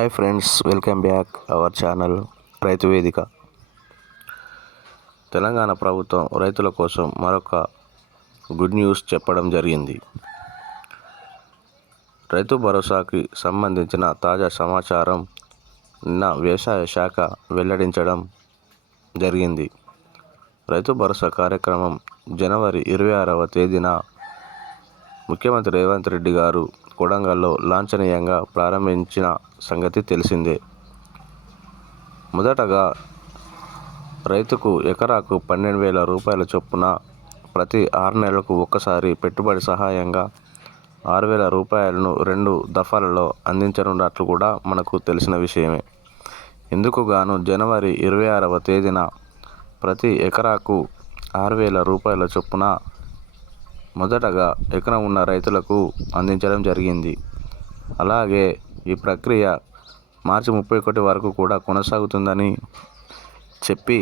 Hi friends welcome back our channel Raithu Vedika. Telangana ప్రభుత్వం రైతుల కోసం మరొక గుడ్ న్యూస్ చెప్పడం జరిగింది. రైతు భరోసాకి సంబంధించిన తాజా సమాచారం నిన్న వ్యవసాయ శాఖ వెల్లడించడం జరిగింది. రైతు భరోసా కార్యక్రమం జనవరి ఇరవై ఆరవ తేదీన ముఖ్యమంత్రి రేవంత్ రెడ్డి గారు కొడంగల్లో లాంఛనీయంగా ప్రారంభించిన సంగతి తెలిసిందే. మొదటగా రైతుకు ఎకరాకు పన్నెండు వేల రూపాయల చొప్పున ప్రతి ఆరు నెలలకు ఒక్కసారి పెట్టుబడి సహాయంగా ఆరు వేల రూపాయలను రెండు దఫాలలో అందించనున్నట్లు కూడా మనకు తెలిసిన విషయమే. ఇందుకు గాను జనవరి ఇరవై ఆరవ తేదీన ప్రతి ఎకరాకు ఆరు వేల రూపాయల చొప్పున మొదటగా ఎకరం ఉన్న రైతులకు అందించడం జరిగింది. అలాగే ఈ ప్రక్రియ మార్చి ముప్పై ఒకటి వరకు కూడా కొనసాగుతుందని చెప్పి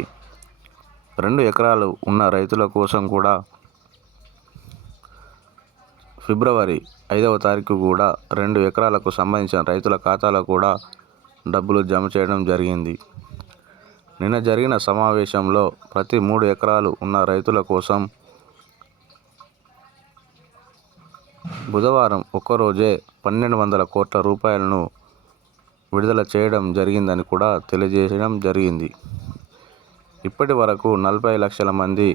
రెండు ఎకరాలు ఉన్న రైతుల కోసం కూడా ఫిబ్రవరి ఐదవ తారీఖు కూడా రెండు ఎకరాలకు సంబంధించిన రైతుల ఖాతాలో కూడా డబ్బులు జమ చేయడం జరిగింది. నిన్న జరిగిన సమావేశంలో ప్రతి మూడు ఎకరాలు ఉన్న రైతుల కోసం బుధవారం ఒక్కరోజే పన్నెండు వందల కోట్ల రూపాయలను విడుదల చేయడం జరిగిందని కూడా తెలియజేయడం జరిగింది. ఇప్పటి వరకు నలభై లక్షల మంది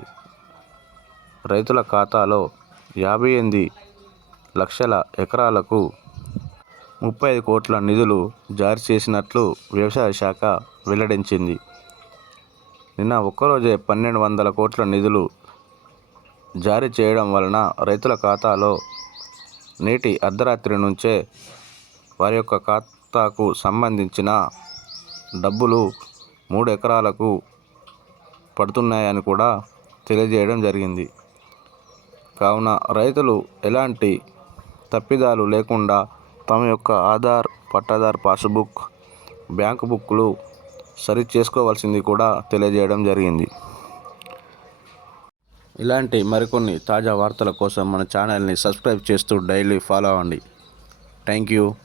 రైతుల ఖాతాలో యాభై ఎనిమిది లక్షల ఎకరాలకు ముప్పై ఐదు కోట్ల నిధులు జారీ చేసినట్లు వ్యవసాయ శాఖ వెల్లడించింది. నిన్న ఒక్కరోజే పన్నెండు వందల కోట్ల నిధులు జారీ చేయడం వలన రైతుల ఖాతాలో నేటి అర్ధరాత్రి నుంచే వారి యొక్క ఖాతాకు సంబంధించిన డబ్బులు మూడు ఎకరాలకు పడుతున్నాయని కూడా తెలియజేయడం జరిగింది. కావున రైతులు ఎలాంటి తప్పిదాలు లేకుండా తమ యొక్క ఆధార్ పట్టాదార్ పాస్బుక్ బ్యాంకు బుక్లు సరి చేసుకోవాల్సింది కూడా తెలియజేయడం జరిగింది. ఇలాంటి మరికొన్ని తాజా వార్తల కోసం మన ఛానల్ని సబ్స్క్రైబ్ చేస్తూ డైలీ ఫాలో అవ్వండి. Thank you.